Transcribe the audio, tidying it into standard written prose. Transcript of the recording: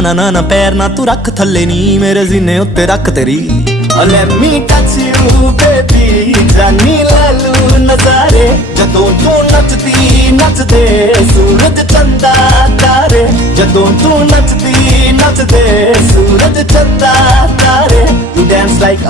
ना ना ना पैर ना तू रख थले नी मेरे सीने उत्ते रख तेरी let me touch you baby जानी लालू नजारे जदों तू नचदी नचदे सूरज चंदा तारे जदों तू नचदी नचदे सूरज चंदा तारे you dance like